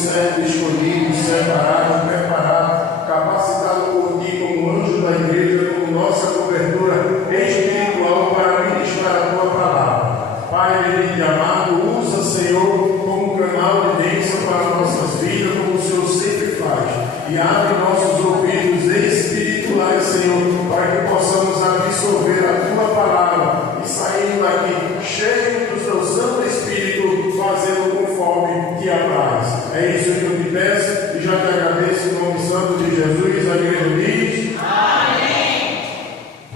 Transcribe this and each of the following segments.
servo escolhido, separado, preparado, capacitado por ti como anjo da igreja, como nossa cobertura espiritual para ministrar a tua palavra. Pai bendito e amado, usa, Senhor, como canal de bênção para nossas vidas, como o Senhor sempre faz. E abre nossos ouvidos espirituais, Senhor, para que possamos absorver a tua palavra e saindo daqui cheio do teu Santo Espírito, fazendo conforme te apraz. É isso que eu te peço e já te agradeço em nome santo de Jesus. A igreja diz: amém.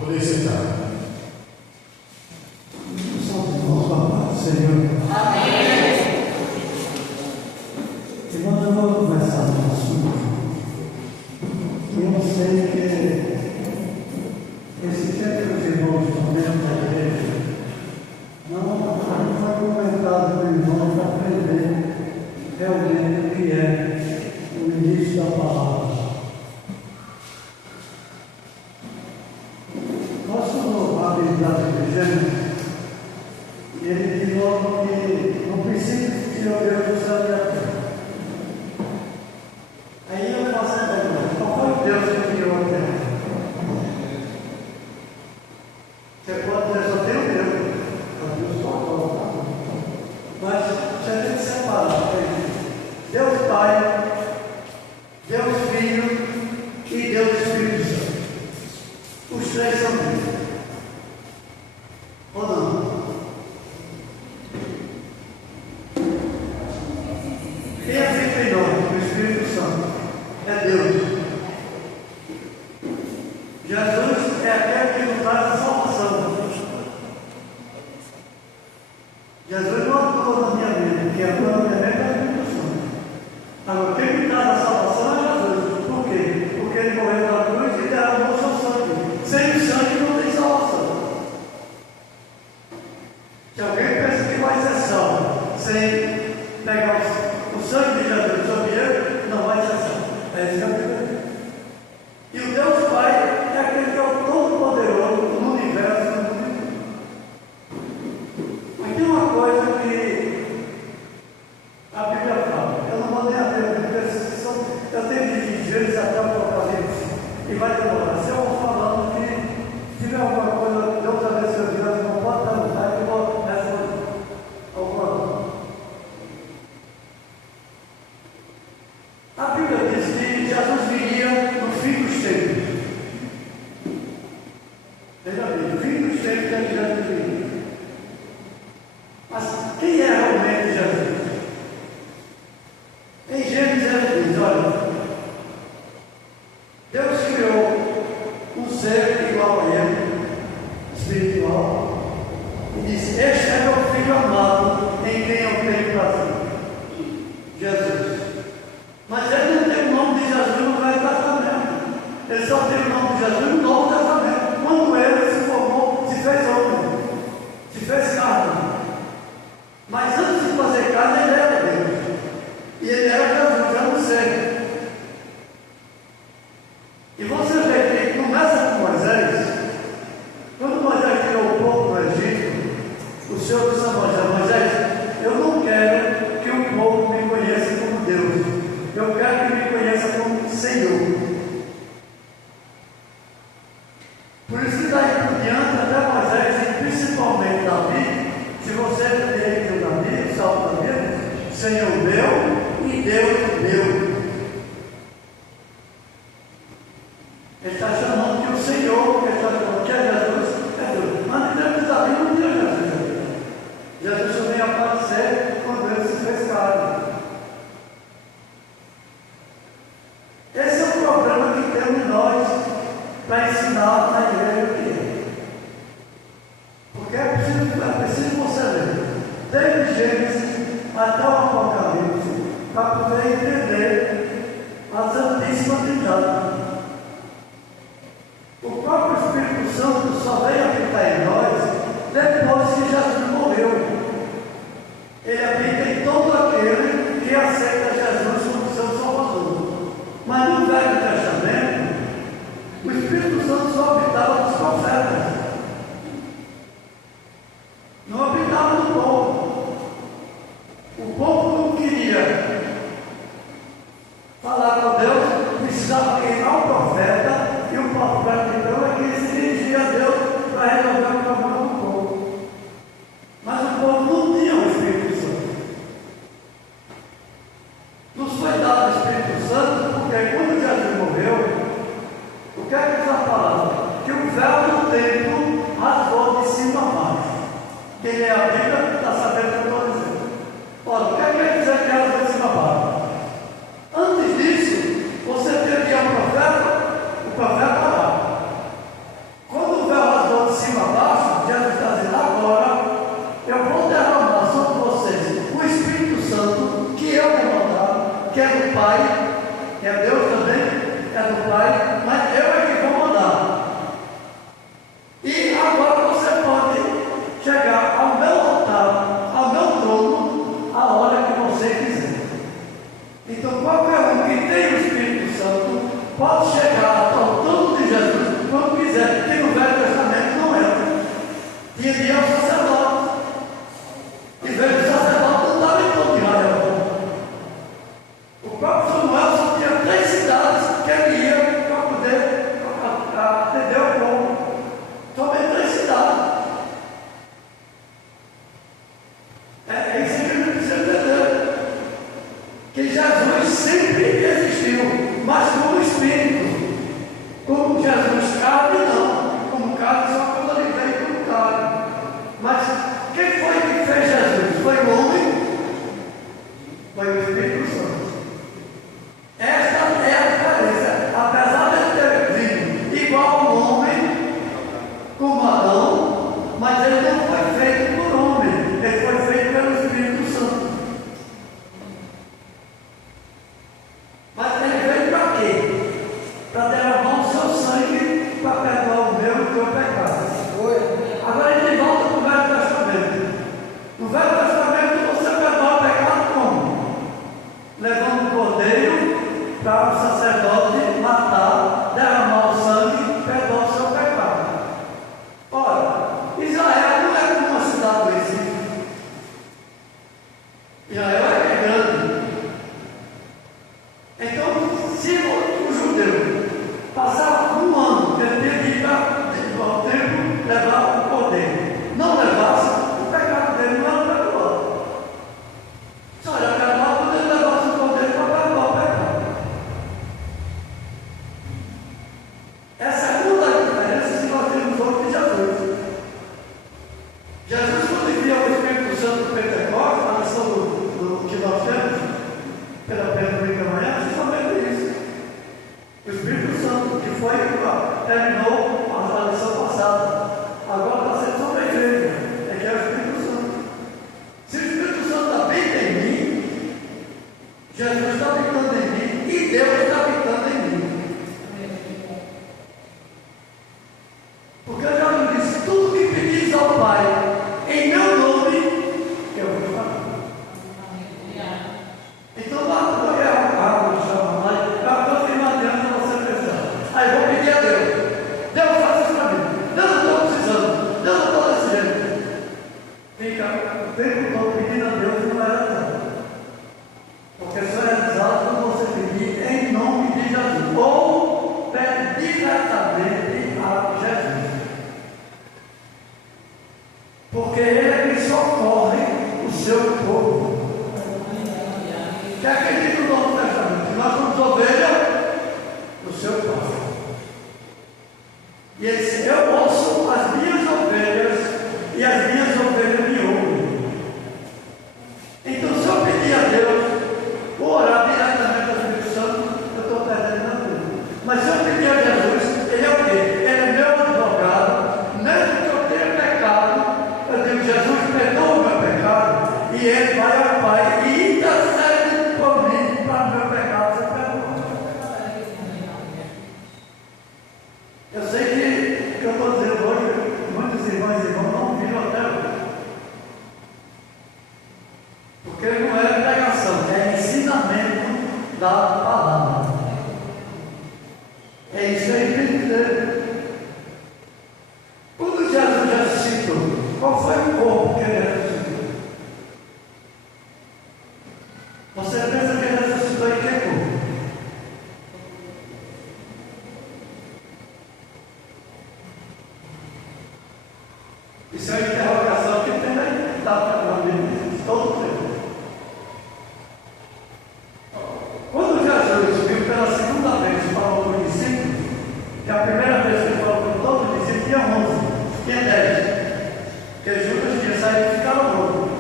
Poder sentar. Senhor. Amém. E quando eu vou começar no assunto, eu sei que esse tempo que os irmãos estão dentro da igreja não foi comentado com o irmão para aprender realmente o que é o início da palavra. Nosso habilidade de Gênesis, ele diz logo que no princípio criou Deus o céu e a terra. Aí eu faço a pergunta: qual foi Deus que criou a terra? Você pode dizer, só tem um Deus. Deus só. Mas se a gente separar, Deus Pai, Deus Filho e Deus Espírito Santo. Os três são Deus. Ou não? Quem habita em nós, o Espírito Santo, é Deus. Jesus é aquele que nos traz a salvação. Jesus não atua na minha vida, quem atua na minha vida é o Espírito Santo. Agora, quem me traz a salvação é Jesus. Por quê? Porque ele morreu na cruz e derramou o seu sangue. Sem o sangue não tem salvação. Se alguém pensa que vai ser salvo sem pegar o sangue de Jesus sobre ele, não vai ser salvo. É isso que eu digo. E o Deus Pai é aquele que é o Todo-Poderoso no universo e no mundo. Mas tem uma coisa que a Bíblia fala. Eu não vou nem abrir a Bíblia, eu tenho que dirigir eles até o Apocalipse e vai demorar. Se eu vou falando que se tiver alguma coisa de outra vez que eu digo, não pode dar vontade, eu vou responder alguma coisa. A Bíblia diz que Jesus viria no fim dos tempos. Veja bem, no fim dos tempos é que Jesus viria. Mas quem é realmente Jesus? Em Gênesis ele diz: olha, Deus criou um ser igual a ele, espiritual, e disse: este é meu filho amado, em quem eu tenho prazer. Jesus. Mas ele não tem o nome de Jesus no Velho Testamento. Ele só tem o nome de Jesus no Novo Testamento. Quando ele se formou, se fez homem, se fez carne. Mas antes de fazer carne, ele era Deus. E ele era Jesus, era um ser. E você vê que começa com Moisés. Quando Moisés tirou o povo do Egito, o Senhor disse a Moisés: eu não quero que o povo me conheça como Deus. Eu quero que me conheça como Senhor. Por isso que daí por diante, até Moisés e principalmente Davi, se você ler o Davi, o Salmo Davi, Senhor meu e Deus meu. Ele está chamando que o Senhor, ele está chamando que é Jesus, é Deus. Mas no tempo de Davi não tinha Jesus. Jesus só veio aparecer quando ele se fez carne. Esse é o problema que temos nós para ensinar na igreja o que é. Porque é preciso você ler desde Gênesis até o Apocalipse para poder entender a Santíssima Trindade. O próprio Espírito Santo só veio habitar em nós depois que Jesus morreu. Ele habita em todo aquele que aceita Jesus como seu Salvador. Mas no Velho Testamento, o Espírito Santo só habitava nos profetas. Não habitava no povo. O povo não queria que é do Pai, que é Deus também, é do Pai, mas eu é que vou mandar. E agora você pode chegar ao meu altar, ao meu trono, a hora que você quiser. Então qualquer um que tem o Espírito Santo pode chegar ao trono de Jesus quando quiser, que no Velho Testamento não era. Tinha dia ao sacerdote. E veio o sacerdote não estava em todo Israel. O próprio Samuel só tinha 3 cidades que ele ia para poder atender o povo. Somente 3 cidades. É isso que a gente precisa entender. Que Jesus sempre existiu, mas como Espírito. Como Jesus carne, não. Como carne, só quando ele veio como carne. Mas quem foi que fez Jesus? Foi o homem? Foi o Espírito Santo. Esta é a diferença. Apesar de ter vindo igual ao homem, como Adão, mas ele não foi feito por homem, ele foi feito pelo Espírito Santo. Mas ele veio para quê? Para derramar o seu sangue para perdoar o meu e o teu pecado. Agora a gente volta para o Velho Testamento. No Velho Testamento você perdoa o pecado como? Levando o cordeiro para o sacerdote matar, derramar o sangue, perdoar o seu pecado. Ora, Israel não é como uma cidade do Recife. Israel é grande. Então, se o judeu passava um ano, ele tinha que ir ao templo levar o cordeiro. Não levasse, o pecado dele não era perdoado. Só era perdoado quando ele levasse o cordeiro para perdoar o pecado. Essa é uma das diferenças que nós temos hoje de Jesus. Jesus, quando envia o Espírito Santo do Pentecostes, a missão que nós temos, pela Pedro amanhã, justamente isso. O Espírito Santo, que foi, terminou a lição passada, agora está sendo sobre a igreja, é que é o Espírito Santo. Se o Espírito Santo habita em mim, Jesus está habitando em mim e Deus está habitando em mim. Porque eu já me disse, tudo que pedis ao Pai, em meu nome, eu vou fazer. Então, não é algo que chama mais, é uma coisa que não adianta você pensar. Aí vou pedir a Deus. Deus faz isso para mim. Deus não estou precisando. Deus não estou desse jeito. Fica o tempo todo pedindo a Deus e não vai adiantar. Porque só é realizado quando você pedir em nome de Jesus. Ou pede diretamente a Jesus. Porque Ele é que socorre o seu povo. Que acredita no Novo Testamento, nós somos ovelha do seu Pai. E ele disse, eu ouço as minhas ovelhas e as minhas ovelhas me ouvem. Então, se eu pedir a Deus, ou orar diretamente ao Espírito Santo, eu estou perdendo a Deus. Mas se eu pedir a Jesus, Ele é o quê? Ele é meu advogado, mesmo que eu tenha pecado, eu digo, Jesus, perdoa o meu pecado, e Ele vai ao Pai e intercede por mim, para o meu pecado ser perdoado. Eu sei que o que eu estou dizendo hoje, muitos irmãos e irmãos não viram até hoje. Porque não é pregação, é ensinamento da palavra. É isso que a gente tem que dizer. Quando Jesus ressuscitou, qual foi o corpo que ele ressuscitou? Você pensa que ele ressuscitou em que corpo? Isso é uma interrogação que tem aí, está para mim, todo o tempo. Quando Jesus viu pela segunda vez falou com os discípulos, que a primeira vez que ele falou com todos os discípulos tinha 11, tinha 10, porque Judas tinha saído e ficava louco.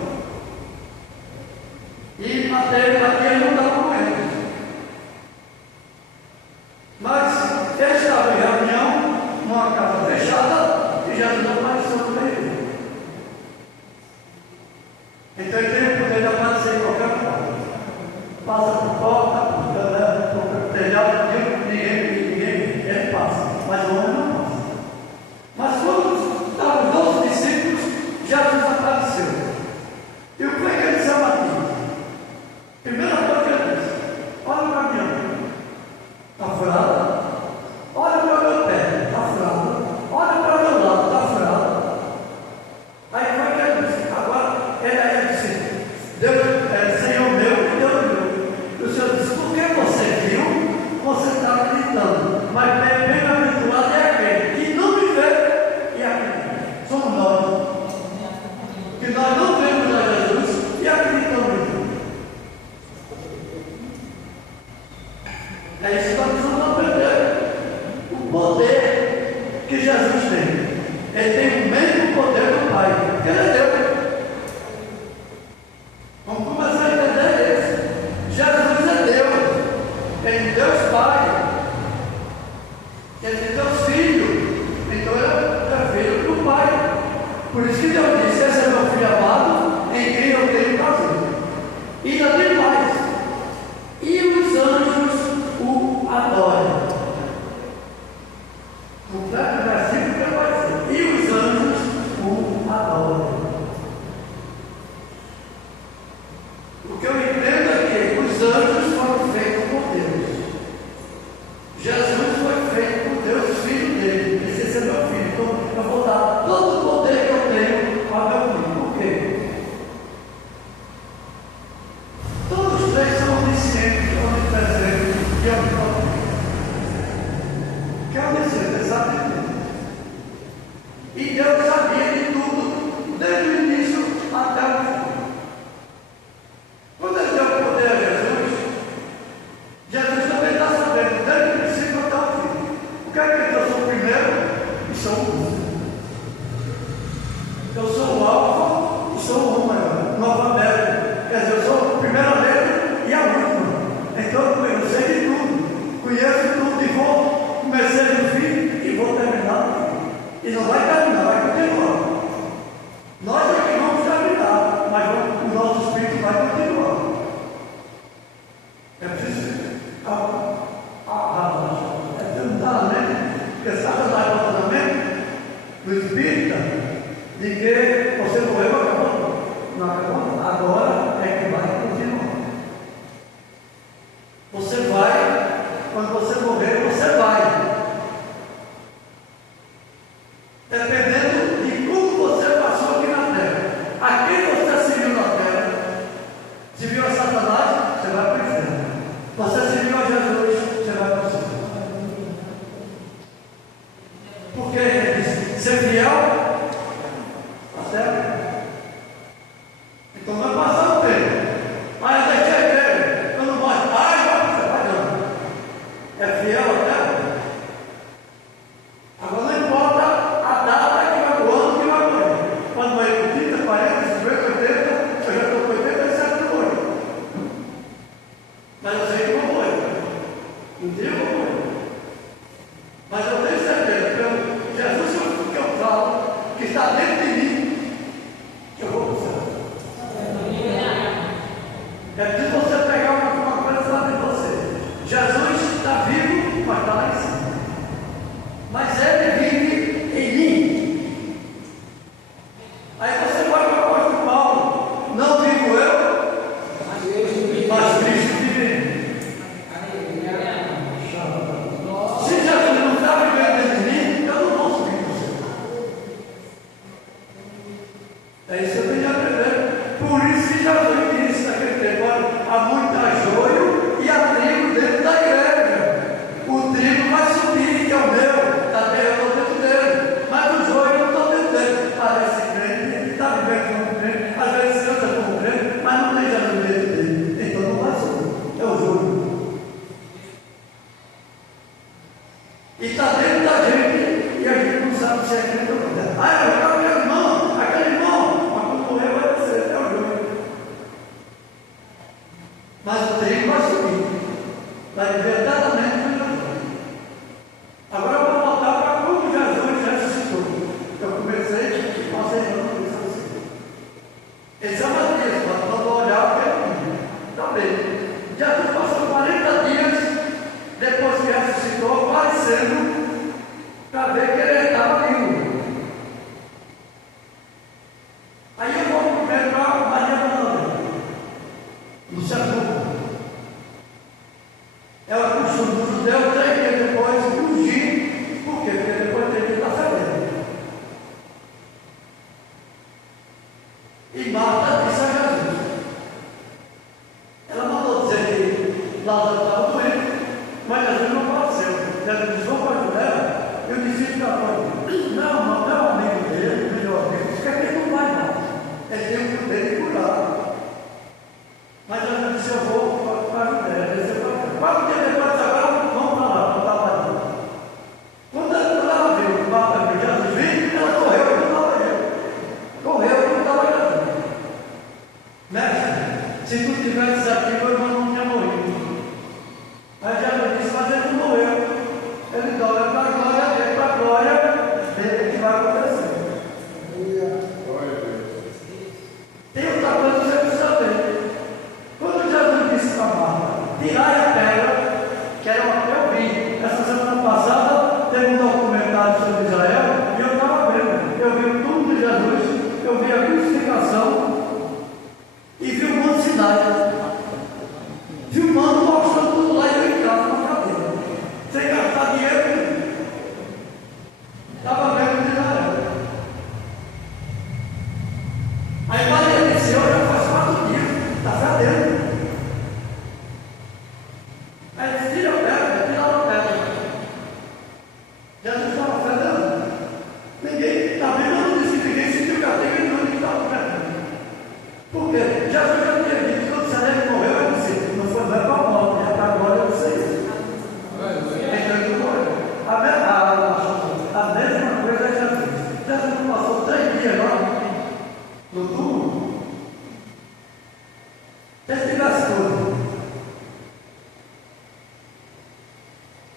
E Mateus aqui ele não estava com eles. Mas eles estavam em reunião, numa casa fechada, e Jesus apareceu no meio. Então ele tem o poder de aparecer em qualquer lugar. Passa por fora, É isso que nós precisamos aprender. O poder que Jesus tem. Ele tem o mesmo poder do Pai. Ele é Deus. Vamos começar a entender isso. Jesus é Deus. Ele é Deus Pai. Ele é Deus Filho. Então ele é filho do Pai. Por isso que Deus disse: esse é meu filho amado, em quem eu tenho prazer. E ainda tem mais. E os anjos o adoram. Completo o versículo que vai dizer. E os anjos o adoram. O que eu entendo é que os anjos foram feitos por Deus. Jesus foi feito por Deus, filho dele. Esse é meu filho. Então eu vou dar todo o poder que eu tenho para meu filho. Por quê? Todos os três são oniscientes, onipresentes e onipotentes. Que é onisciente, exatamente. E Deus sabia de tudo, desde o início até o fim. Quando ele deu o poder a Jesus, Jesus também está sabendo, desde o princípio até o fim. O que é que eu sou o primeiro e sou o último? Eu sou o alfa e sou o ômega, no alfabeto. Quer dizer, eu sou a primeira letra e a última. Então eu sei de tudo, conheço tudo e vou, comecei no fim e vou terminar no fim. E não vai terminar, vai continuar. Nós é que vamos terminar, mas o nosso espírito vai continuar. É preciso é preciso estar na mente, porque Satanás bota na mente do espírita de que você morreu, acabou. Não acabou. Agora é que vai continuar. Você vai, quando você morrer, você vai. Dependendo de como você passou aqui na terra. A quem você seguiu na terra? Se viu a Satanás, você vai para o inferno. Você seguiu a Jesus, você vai para o céu. Porque ele disse: ser fiel, está certo? Então vai passar o tempo. Mas eu deixei dele, eu não vou. Você vai não. É fiel até. Agora não importa a data que vai, o ano que vai morrer. Quando morrer com 30, 40, 50, 80, eu já estou com 87 hoje. Mas eu sei que vou morrer. Um dia eu vou morrer. Mas eu tenho certeza que Jesus, que eu falo, que está dentro de mim, que eu vou para o céu. É preciso você pegar uma coisa lá de você. Jesus está vivo, mas está lá em cima. Mas ele vive em mim. Aí você vai para o apóstolo Paulo: não vivo eu, mas Cristo vive em mim. Se Jesus não está vivendo dentro de mim, eu não vou subir para o céu. É isso que eu tenho que aprender. Por isso que Jesus disse naquele tempo: há muita joio e há trigo dentro da igreja. O trigo vai subir, que é o meu, da terra eu estou dentro dele. Mas o joio eu não estou dentro dele. Parece crente, ele está vivendo como crente, às vezes canta como crente, mas não tem Jesus dentro dele. Então não vai subir. É o joio. E está dentro da gente e a gente não sabe se é crente ou não. Ah, eu quero aquele irmão, mas quando morrer vai descer, é o joio. Mas o trigo vai subir, vai viver eternamente com Jesus. Agora eu vou voltar para como Jesus ressuscitou. Eu comecei com a semana do ressuscitou. Ele chama disso, mas não vou olhar para ele. Está bem. Jesus passou 40 dias depois que ressuscitou, aparecendo para ver que ele estava vivo. Aí eu vou primeiro para Maria Madalena, no sepulcro. Ela costume do judeu 3 dias depois fugir. Por quê? Porque depois tem que estar sabendo. E Marta disse a Jesus. Ela mandou dizer que Lázaro estava doente, mas Jesus não apareceu. Jesus disse: vou para a Judéia. Eu disse isso para ele: não é um amigo dele, melhor amigo. Diz que aqui não vai não. Ele tem o poder de curar. Mas Jesus disse: eu vou para a Judéia. 4 dias depois, agora estivesse aqui, meu irmão não tinha morrido. Aí Jesus disse, mas ele não morreu. Ele dobra para a glória dele, para a glória dele que vai acontecer. Tem outra coisa que você precisa saber. Quando Jesus disse para Marta, tirai a pedra, que era uma que eu vi. Essa semana passada teve um documentário sobre Israel e eu estava vendo. Eu vi o túmulo de Jesus, eu vi a crucificação e vi o Monte Sinai. Filmando, mostrando tudo lá e eu em casa na cadeira. Sem gastar dinheiro. Estava vendo de Israel. Aí Maria disse, eu já faz 4 dias, está fedendo. Aí disse, tira a pedra, tira a pedra. Jesus estava fedendo. Ninguém, na Bíblia não disse que ninguém sentiu castigo e não estava fedendo. Por quê? Jesus já tinha dito que quando Salete morreu, ele disse, não foi para a morte, é para a glória do Senhor. Então, a mesma coisa é Jesus. Jesus não passou 3 dias lá no túmulo. Se tivesse tudo,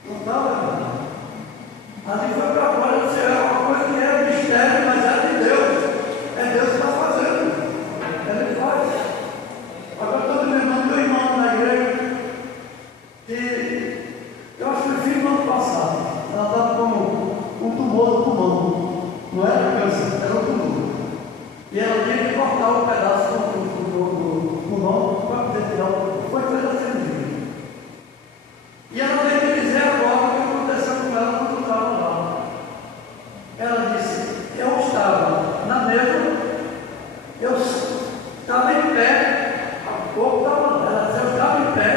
não estava. Ali foi para a glória do Senhor. É uma coisa que é mistério, mas é de Deus. É Deus que está fazendo. Ele faz. Agora estou me lembrando do meu irmão na igreja. E eu acho que eu fiz no ano passado. Ela estava com um tumor no pulmão. Não era câncer, era um tumor. E ela tinha que cortar um pedaço do pulmão para poder tirar o. Foi coisa assim. E ela veio me dizer agora o que aconteceu com ela quando eu estava lá. Ela disse: eu estava na mesa, eu estava em pé, o corpo estava lá. Ela disse: eu estava em pé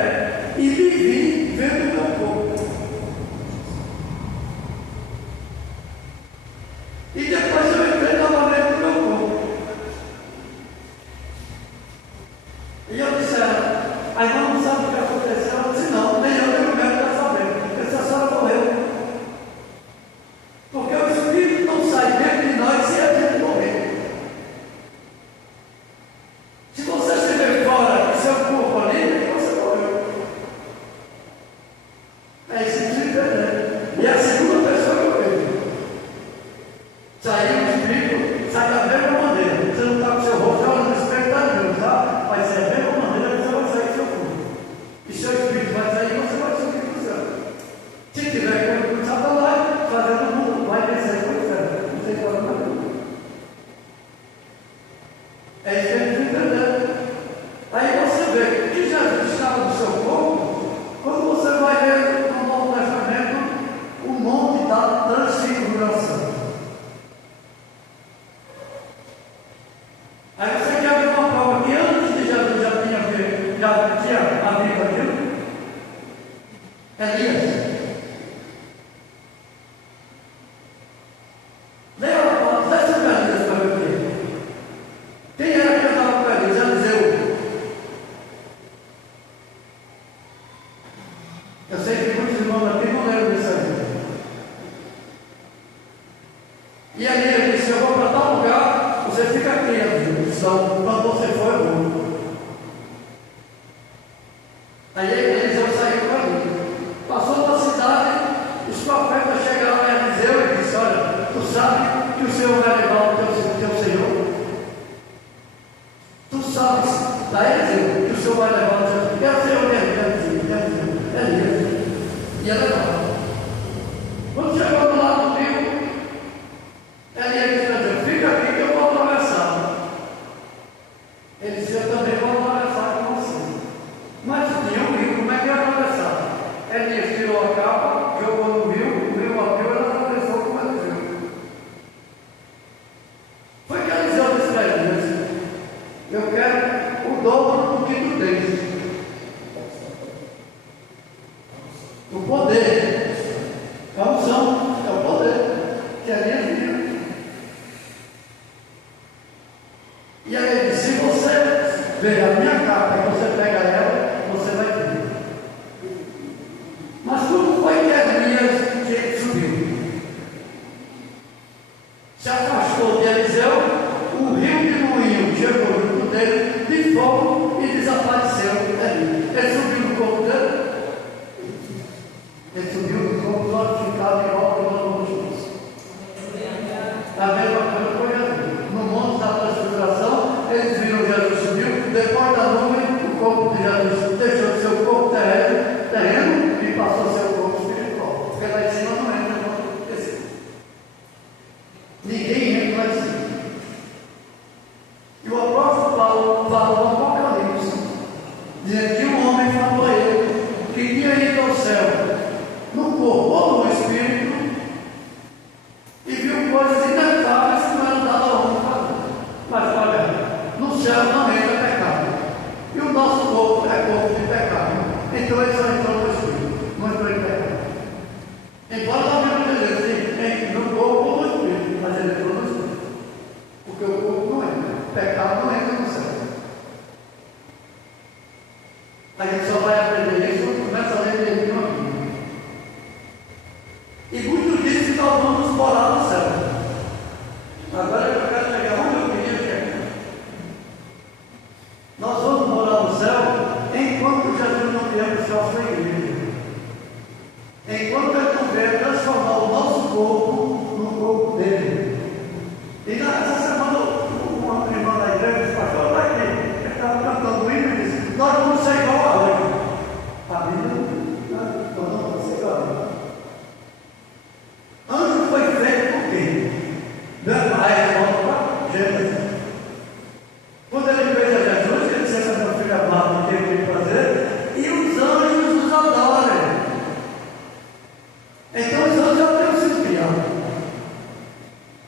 e me vi vendo o meu corpo. E depois eu entrei novamente no meu corpo. E eu disse a ela: a irmã não sabe o que aconteceu? Ela disse: não, nem eu nem o médico está sabendo. Eu disse: a senhora morreu. Porque o Espírito não sai dentro de nós se a gente morrer. Se você estiver fora e seu corpo ali, você morreu. É isso que você entende. E a segunda pessoa que eu vejo. Sair o Espírito, sai da mesma maneira. Você não está com o seu rosto, olha no espelho, está Deus, tá? Vai ser a mesma maneira que você vai sair do seu corpo. E seu Espírito vai sair, você vai subir para o céu. Se tiver coisa com Satanás, fazendo o mundo, vai descer para o céu. Não sei qual é o nome. É isso que a gente entendeu. Aí você vê que Jesus estava no seu corpo, quando você vai ver no Novo Testamento o monte da transfiguração. Aí você quer ver uma prova que antes de Jesus já tinha havido aquilo? Elias. Lê sobre Elias para ver o quê? Quem era que andava com Elias? Eliseu. Eu sei que muitos irmãos aqui não lembram disso aí. E Elias disse: eu vou para tal lugar, você fica aqui, Elias. Então, quando você for, eu vou. Aí Eliseu saiu para ali. Passou da cidade, os profetas chegaram a Eliseu e disse: olha, tu sabe que o Senhor vai levar o teu Senhor? Tu sabes, da Eliseu, que o Senhor vai levar o teu Senhor? É o Senhor mesmo, Elias. E ela levava. Quando chegou do lado do rio, Elias disse: fica aqui que eu vou atravessar. Ele disse: eu também vou atravessar com você. Mas tinha um rio, como é que ia atravessar? Elias tirou a capa, jogou no rio, o rio abriu, ela atravessou com Eliseu. Foi que Eliseu disse para Elias: eu quero o dobro do que tu tens. O poder, a unção, é o poder que Elias viu. E aí ele disse: se você ver a minha capa e você pega ela, você vai ter. Mas como foi que Elias que subiu? Se afastou de Eliseu, o rio de moinho chegou junto dele de fogo e desapareceu. no corpo ou no espírito, e viu coisas inenarráveis que não eram dadas ao homem fazer. Mas olha, no céu não entra pecado. E o nosso corpo é corpo de pecado. Então ele só entrou no espírito, não entrou em pecado. Embora não havia dizer assim, no corpo ou no espírito, mas ele entrou no espírito. Porque o corpo não entra, o pecado não entra no céu. A gente só vai aprender isso quando começa a ler Neemias aqui. E muito disso que nós vamos morar no céu. Agora eu quero chegar onde eu queria chegar. Nós vamos morar no céu enquanto Jesus não vier buscar a sua igreja. Enquanto ele não vier transformar o nosso corpo no corpo dele. E nessa semana, uma irmã da igreja disse: pastor, está aqui. Ele estava cantando o hino e disse: nós vamos ser igual a anjo. A Bíblia, nós vamos ser igual a anjo. Anjo foi feito por quê? Aí volta para Gênesis. Quando ele fez a Jesus, ele disse: esse é meu filho amado, que ele tem fazer, e os anjos os adoram. Então os anjos já têm sido criados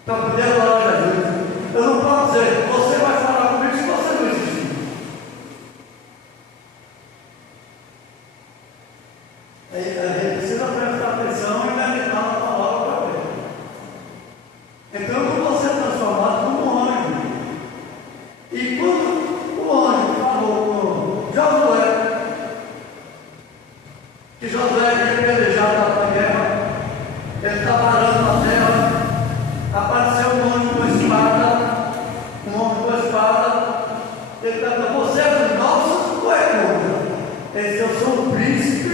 para poder adorar Jesus. Eu não posso dizer: você vai falar comigo se você não existir. A gente precisa prestar atenção e meditar na palavra para ver. Então eu vou ser transformado num anjo. E quando o anjo falou com Josué, que Josué ia pelejar na guerra, ele estava arando na terra, apareceu um anjo com espada, ele perguntou: você é dos nossos ou é contra? Ele disse: eu sou o príncipe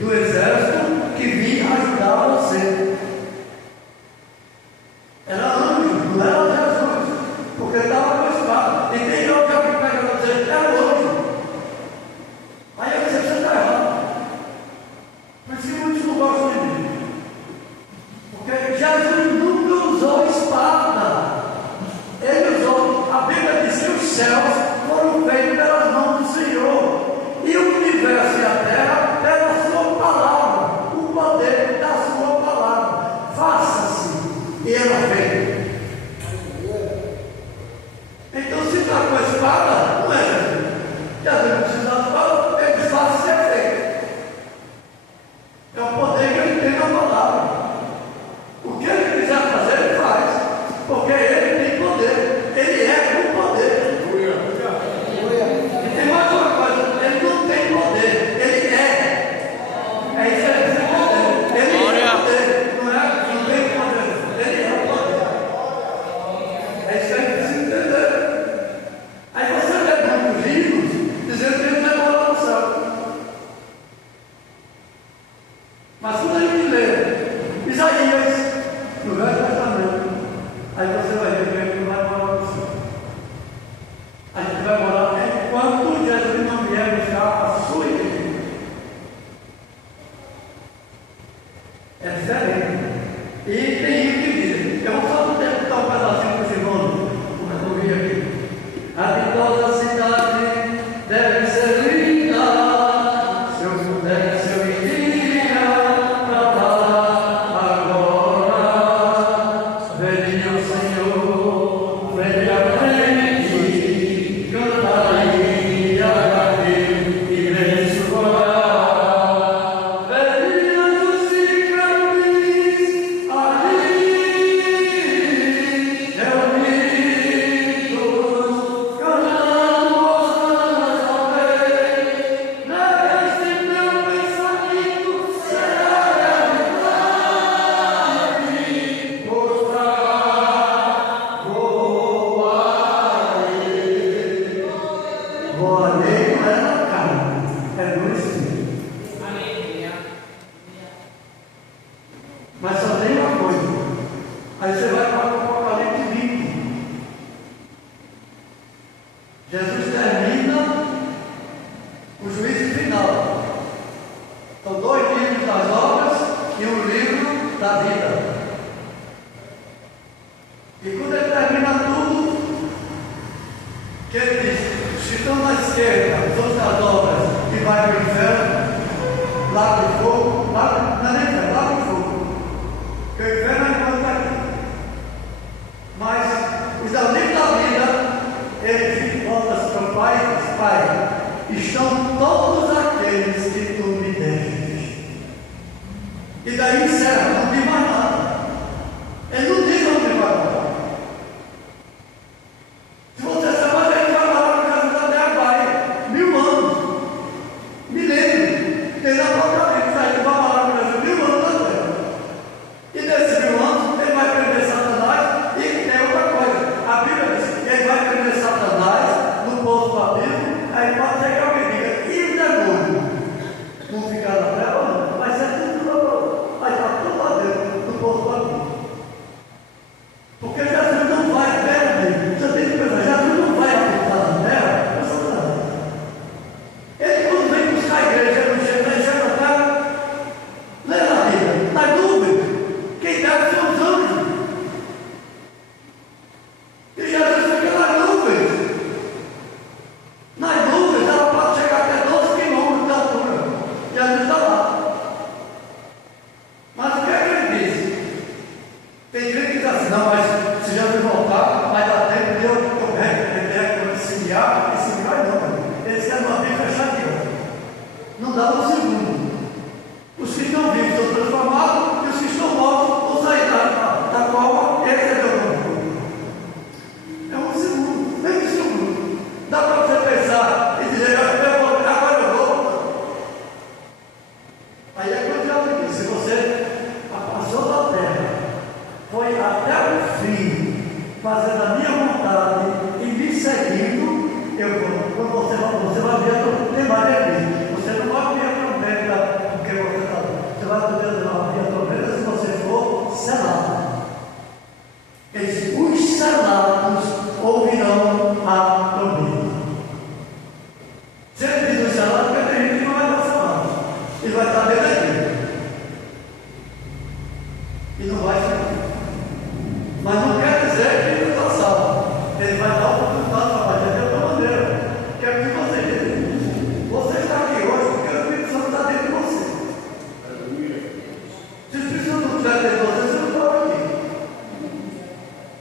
do exército que vim ajudar você. Era anjo, não era Jesus, porque ele estava com a espada. E tem outro que pega para dizer: é anjo. Aí eu disse: você está errado. Por isso que muitos não gostam de mim. Porque Jesus nunca usou espada. Ele usou, a Bíblia diz que os céus foram feitos pelas mãos do Senhor. E o universo e a terra pela sua palavra. O poder da sua palavra. Faça-se. E ela veio. Então, se está com a espada, não é Jesus. Jesus não precisa da espada, ele diz: faça-se é feito. É o poder que ele tem na palavra. O que ele quiser fazer, ele faz. Porque ele tem poder. Ele é o poder. E tem mais uma coisa: ele não tem poder, ele é. É isso aí que você poder. Ele é o poder. Não tem poder. Ele é o poder. É isso aí que você entender. Aí você lê muitos livros dizendo que ele vai morar no céu. Mas quando a gente lê Isaías, no Velho Testamento, aí você vai ver que ele não vai morar no céu. A gente vai morar enquanto Jesus não vier buscar a sua igreja. É diferente. E tem isso que diz. Eu vou só tentar um pedacinho para os irmãos, como eu vi aqui. A ditosa cidade deve ser linda, se eu pudesse eu iria para lá agora. Veria o Senhor, veria a frente, cantaria a Deus e mensurar. Veríamos e caminhos ali, reunidos, cantando hosanas ao Rei. Neste meu pensamento será realidade, mostrar, vou além. Vou além não é na carne, é no espírito. Mas só tem uma coisa. Aí você vai para o Apocalipse 20. Jesus termina o juízo final. São 2 livros das obras e um livro da vida. E quando ele termina tudo, que ele diz: se estão na esquerda, os outros das obras, que vai para o inferno, lá do fogo, lá não é nem são todos aqueles que tu me deste. E daí encerra, não diz mais nada. Ele não diz onde vai morar. Se você sabe, ele vai morar na casa da terra, vai 1000 anos. Milênio. Tem na Apocalipse aí que vai morar na casa 1000 anos na terra. E nesses 1000 anos, ele vai prender Satanás. E tem outra coisa. A Bíblia diz que ele vai prender Satanás no poço Babilônio. Aí pode ser que alguém diga, e o demônio? Não ficar na terra, não. Vai ser tudo lá. Vai estar tudo lá dentro do poço Babilônio. Porque Jesus não vai perder. Você tem que pensar, Jesus não vai habitar na terra, mas Satanás. Ele quando vem buscar a igreja, ele chega na terra, lê na Bíblia, nas nuvens. Quem deve ser os anjos. E Jesus fica nas nuvens. Nas nuvens, ela pode chegar até 12 quilômetros de altura. Jesus está lá. Mas o que é que ele diz? Tem gente que diz assim, não, mas se Jesus voltar, vai dar tempo de eu exiliar, não. Eles querem uma Bíblia fechadinha. Não dá um segundo. Os que estão vivos são transformados e os que estão mortos vão sair da cova e receber o nome. É um segundo, nem um segundo. Dá para você pensar e dizer, agora eu vou. Aí é que eu digo, se você passou da terra, foi até o fim, fazendo a minha vontade e me seguindo, eu vou. Quando você vai ver, tem várias vezes. Você não vai ver a trombeta porque você está lá. Você vai ver a trombeta se você for selado. Os selados ouvirão a trombeta. Se ele diz os selados, porque tem gente que não vai estar selado. Ele vai estar dentro daqui. E não vai sair. Mas não quer dizer que ele está salvo. Ele vai dar oportunidade para fazer de outra maneira. Que é o que você diz. Você está aqui hoje porque o Espírito Santo está dentro de você. Se o Espírito Santo não estiver dentro de você, você não estava aqui.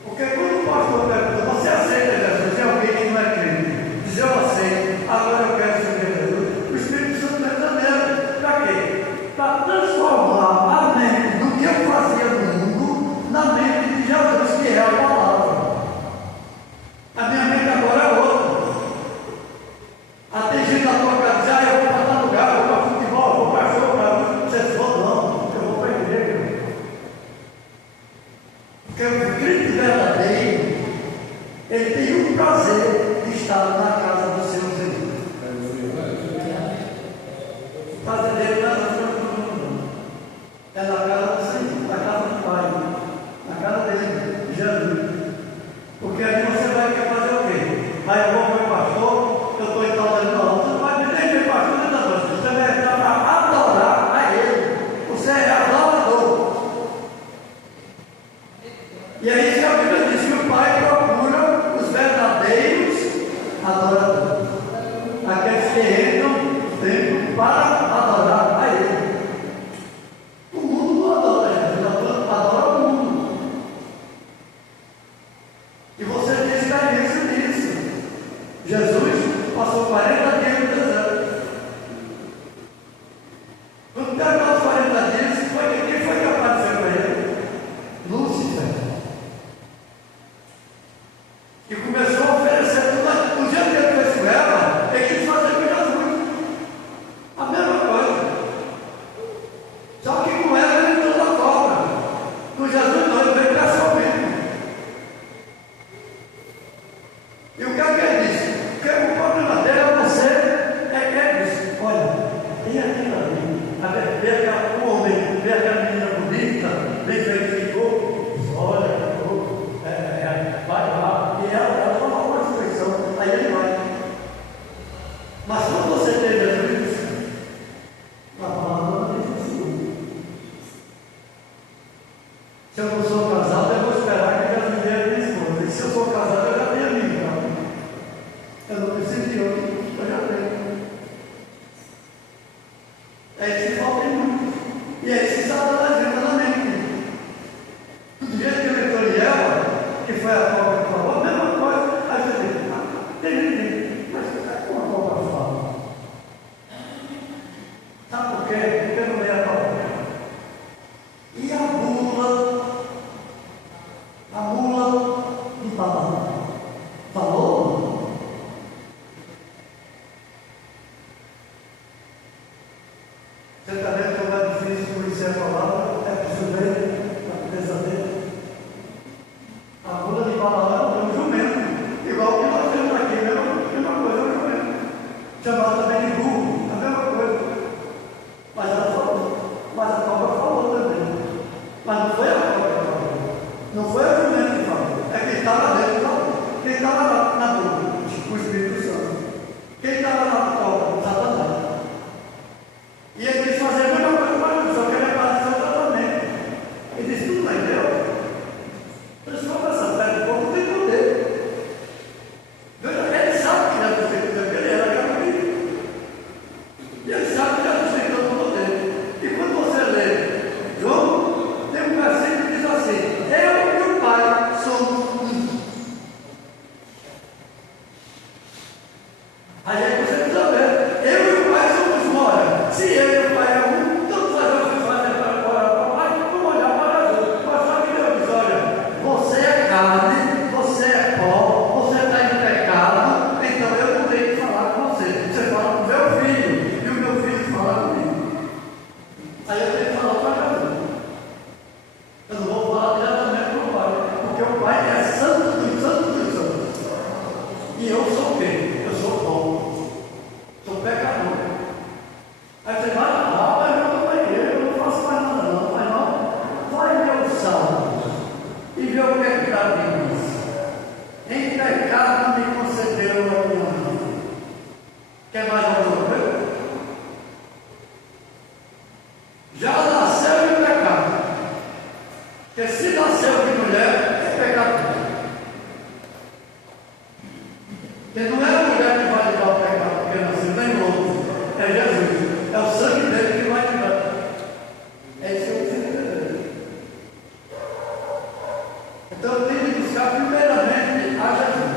Porque quando o pastor pergunta, você aceita Jesus? É alguém que não é crente. Diz, eu aceito, agora eu quero servir Jesus. O Espírito Santo está dentro. Para quê? Para transformar a mente do que eu fazia no mundo na mente de Jesus, que é a palavra. A minha mente agora é outra. Tem gente na tua casa diz, eu vou para tal lugar, eu vou para futebol, eu vou para jogo, você diz, não, eu vou para a igreja. Porque o crente verdadeiro, ele tem um prazer de estar na casa do seu Senhor. O prazer dele não é na casa do mundo, é na casa do Senhor, na casa do Pai, na casa dele, de Jesus. Porque aí você vai querer fazer o quê? Aí eu vou para o pastor, eu estou em tal não. Você não vai nem ver pastor nem nada. Você vai entrar para adorar a ele. Você é adorador. E é isso que a Bíblia diz, que o Pai procura os verdadeiros adoradores. Certamente é mais difícil conhecer a palavra, é preciso ler a presença dele. A mula de Balaão é um jumento, igual que nós temos aqui, mesma coisa, é um jumento. Chamado também de burro, a mesma coisa. Mas ela falou, mas a cobra falou também. Mas não foi a cobra que falou, não foi o jumento que falou, é quem estava dentro que falou. Quem estava na burra, o Espírito Santo. Quem estava na cobra, Satanás. E ele quis fazer a mesma coisa para nós, só que ele é para o tratamento. Ele disse, tudo bem, Deus. Por isso, vamos passar perto do povo, tem poder. Ele sabe que Jesus tem poder, porque ele era gratuito. E ele sabe que Jesus tem todo o poder. E quando você lê João, tem um versículo que diz assim: eu e o Pai somos um. Aí você precisa ver, eu e o Pai somos um. Olha, se ele e o Pai é um, então fazer o que fazer para o Pai, vamos olhar para Jesus. Mas só que Deus diz: olha, você é carne, você é pó, você está em pecado, então eu não tenho que falar com você. Você fala com o meu filho, e o meu filho fala comigo. Aí eu tenho que falar para Jesus. Eu não vou falar diretamente com o Pai, porque o Pai é santo dos santos dos santos. E eu sou quem? Eu sou pó, sou pecador. Aí você vai, mas eu estou na igreja, eu não faço mais nada não, mas não, vai ler os salmos e vê o que é que está diz. Em pecado me concedeu a minha vida. Quer mais alguma coisa? Já nasceu em pecado. Porque se nasceu de mulher, é pecado. Porque não é a mulher que vai ligar o pecado, porque nasceu nem outro. É Jesus. É o sangue dele que vai ligar. É isso que eu preciso entender. Então eu tenho que buscar primeiramente a Jesus.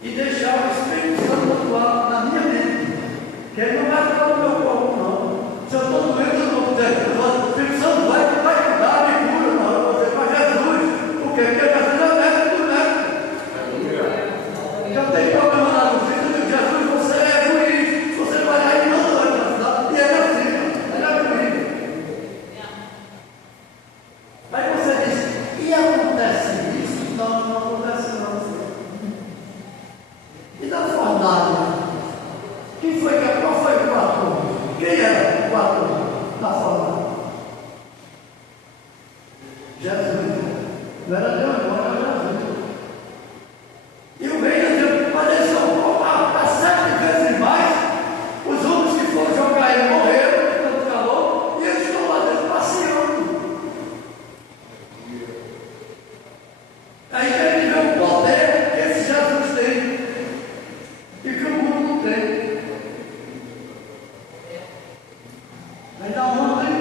E deixar o Espírito Santo atuar na minha mente. Que ele não vai atuar no meu corpo, não. Se eu estou doente, eu não vou dizer, o Espírito Santo vai cuidar, me cura, não. Eu vou dizer para Jesus. Por quê? Porque Jesus é médico do médico. Eu tenho problema na justiça de Jesus, você é juiz. Você vai lá e não vai ajudar. E ele é assim, ele é juiz. Aí você diz, e acontece isso? Não, não acontece não. E da fornalha? Qual foi o ator? Quem era o ator da fornalha? Jesus. Não era Deus, não era Jesus. E o rei dizia, mas eles são há 7 vezes mais. Os homens que foram jogar ele morreram, tanto calor, e eles estão lá dentro passeando. Aí ele vê o poder que esse Jesus tem e que o mundo não tem. Ainda ontem,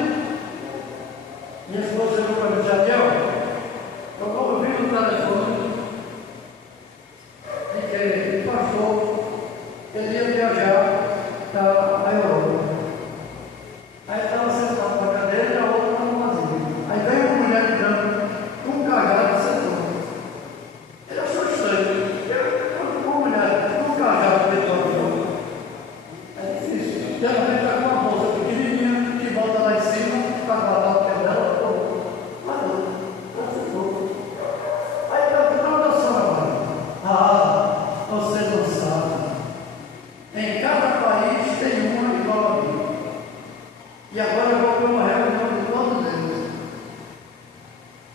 minha esposa chegou para mim, Daniel, eu ouvi no telefone de que o pastor ele ia viajar para a Europa. Aí estava sentado na cadeira e a outra estava vazia. Aí veio uma mulher de branco com um cajado e sentou. Ele achou estranho. Uma mulher com um cajado dentro do avião. É difícil. De repente está com uma bolsa pequenininha que volta lá em cima, está guardado que é dela, mas não, ela sentou. Aí está no final da sua. Você não sabe. Em cada país tem uma igual a mim. E agora eu vou para uma reunião de todos eles.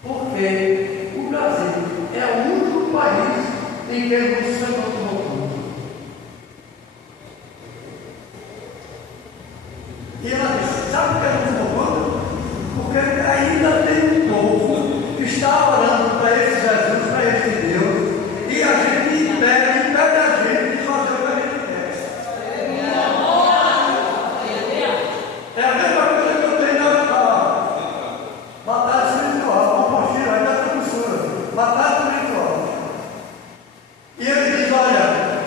Porque o Brasil é o único país em que o Senhor tomou conta. E ela disse, sabe por que ela tomou conta? Porque ainda tem um povo que está orando para esse Jesus, para esse Deus, e a gente impede a gente de fazer o que a gente quer. É a mesma coisa que eu tenho na batalha espiritual, uma apostila aí da professora, batalha espiritual. E ele diz, olha,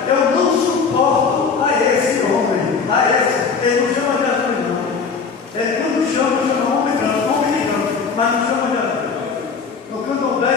eu não suporto a esse homem, ele não chama Jesus não. Ele quando chama homem de canto, mas não chama Jesus. No candomblé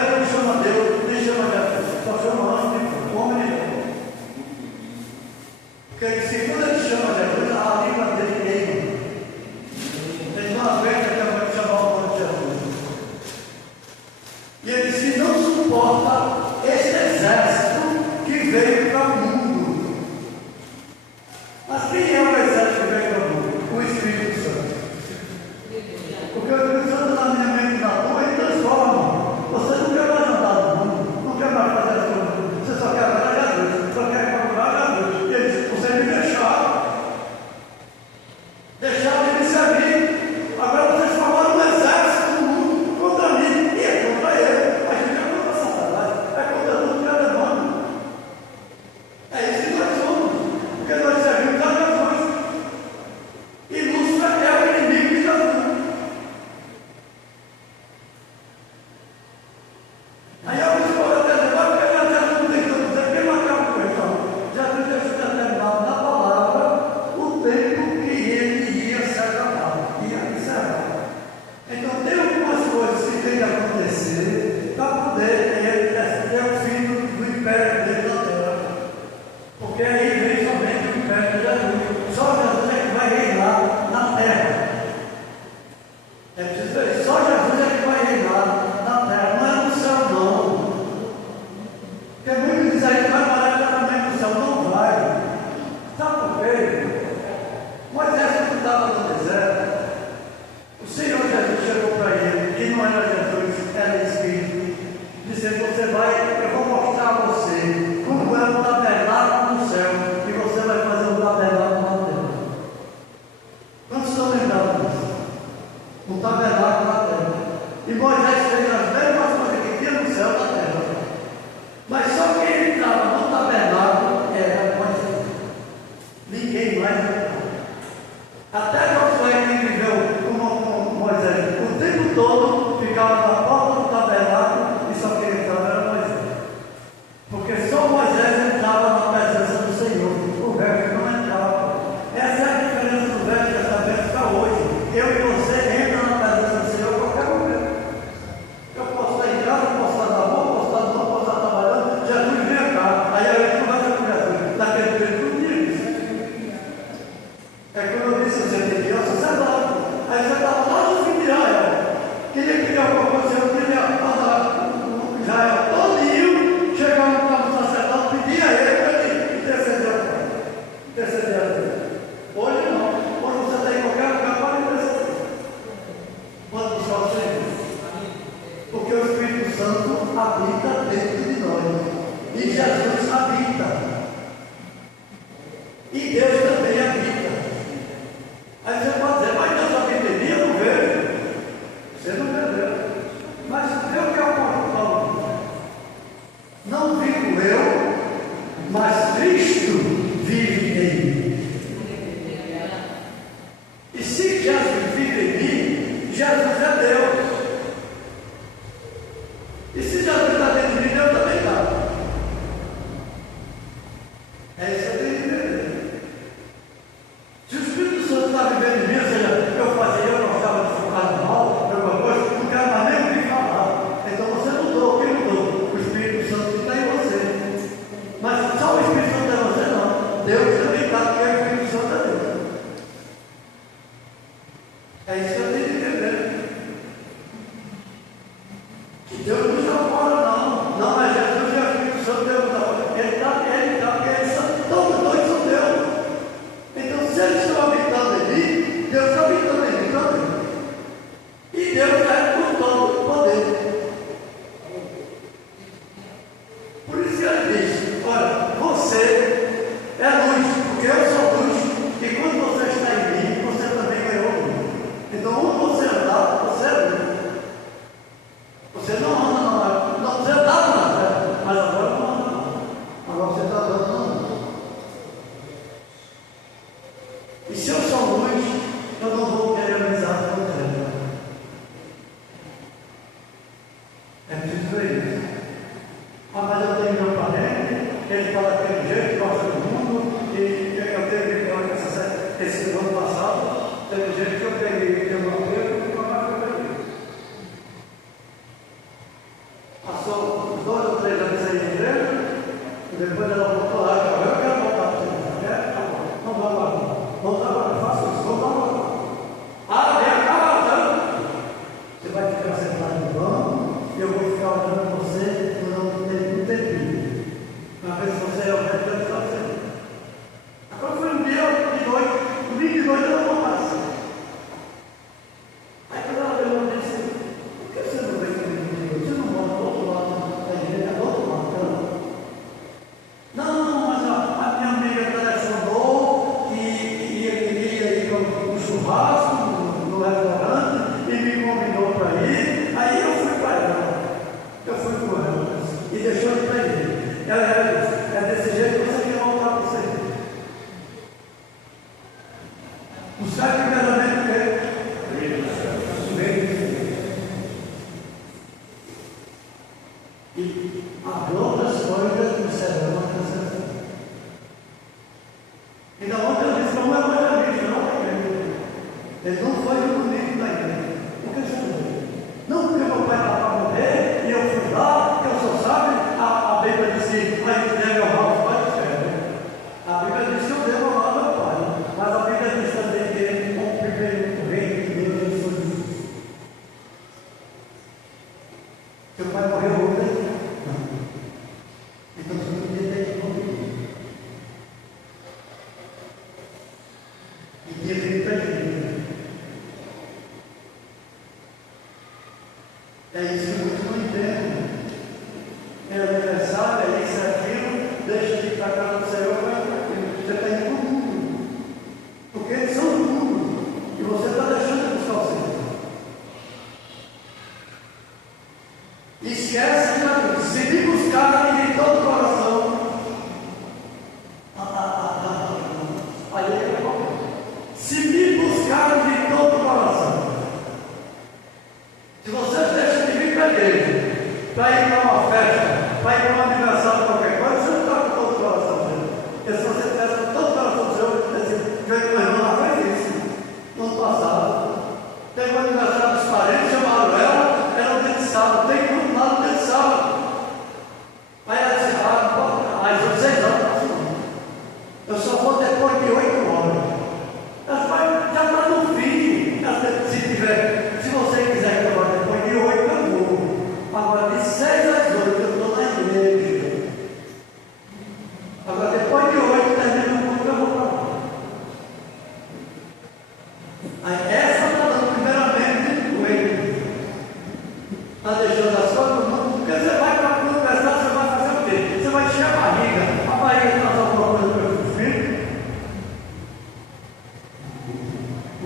estava no deserto, o Senhor Jesus chegou para ele, e não era Jesus, era Espírito, dizendo: você vai, eu vou mostrar a você como é um tabernáculo no céu, e você vai fazer um tabernáculo na terra. Quantos estão lembrados disso? Um tabernáculo na terra. E Moisés fez as mesmas coisas que tinha no céu e na terra. Mas só quem entrava no tabernáculo era Moisés. Ninguém mais entrava. Até Josué, que viveu com Moisés o tempo todo, ficava na porta do tabernáculo e só quem entrava era Moisés. Porque só Moisés entrava na presença do Senhor, o resto não entrava. Essa é a diferença do Velho Testamento para hoje. Eu e você entra na presença do Senhor a qualquer momento. Eu posso estar em casa, posso estar na rua, posso estar no posso estar trabalhando. Jesus vem cá, aí a gente não vai ter com Jesus. Naquele tempo não tinha isso. É como eu disse, você tem que ir ao sacerdote. Aí você estava lá no fim de Israel. Queria pedir alguma coisa, eu queria andar no Israel todinho, chegava no sacerdote, pedia a ele para ele interceder a Deus. Interceder a Deus. Hoje não. Hoje você está em qualquer lugar para interceder. Pode buscar o Senhor. Porque o Espírito Santo habita dentro de nós. E Jesus habita. E Deus também habita. Aí você pode dizer: mas Deus habita em mim, eu não vejo. Você não vê Deus. Mas vê o que é o apóstolo Paulo. Não vivo eu, mas Cristo vive em mim. E se Jesus vive em mim, Jesus é Deus. E se Jesus está dentro de mim, Deus também está. É isso que eu tenho que entender. Se o Espírito Santo está vivendo em mim, ou seja, eu fazia, eu gostava de focar no mal, alguma coisa, não quero mais nem ouvir falar. Então você mudou. Quem mudou? O Espírito Santo que está em você. Mas só o Espírito Santo é você, não. Deus também está, porque o Espírito Santo é Deus. É isso que eu tenho que entender. Que Deus não está fora, não. Não, mas Jesus e o Espírito Santo, Deus não está fora. Ele está, porque eles são, todos dois são Deus. Então, se eles estão habitando em mim, Deus está habitando em mim também. E Deus é por todo o poder. Por isso que ele diz: olha, você é luz, porque eu sou luz. E quando você está em mim, você também ganhou luz. Então, onde você andar, você é luz. Você não anda na luz. Não, você andava na terra, mas agora não anda não. Agora você está andando na luz. E se eu sou luz, eu não vou ter amizade com o terra. É preciso ver isso. Ah, mas eu tenho meu parente, ele fala daquele jeito, gosta do mundo, e eu teve esse ano passado, teve gente que eu peguei, eu não tenho, e não mais eu peguei. Passou uns 2 ou 3 anos sem igreja, e depois ela voltou lá e falou: eu quero voltar para você. Quer? Tá bom. Vamos lá agora. Vamos lá agora. Faça isso. Vamos lá agora. Ah, vem cá, olhando. Você vai ficar sentado no banco, e eu vou ficar olhando você por um tempinho. Para ver se você é o que Deus está fazendo. Agora foi um dia de noite, domingo de noite eu não vou passar. Aí quando ela perguntou, eu disse: por que você não vem comigo? Você não mora do outro lado da igreja, do outro lado? Não, mas a minha amiga telefonou e queria ir para o churrasco no restaurante e me convidou para ir. Aí eu fui para ela. Eu fui com ela e deixou ele para ir. Ela disse: é desse jeito que você quer voltar para você. Buscar primeiramente o quê? E as outras coisas do serão acrescentadas. Então, ontem eu disse: não é evangelista, não é igreja. Ele não foi bonito da igreja. Por que você não? Não, porque meu pai estava para morrer e eu fui lá, porque eu só sabe, a Bíblia diz que a gente deve honrar os pais do céu. A Bíblia diz que eu devo honrar meu pai, mas a Bíblia diz também que ele cumpre o reino de Deus e sua justiça. Seu pai morreu ontem? Não. Então você não podia ter que cumprir. E tinha vindo para a igreja.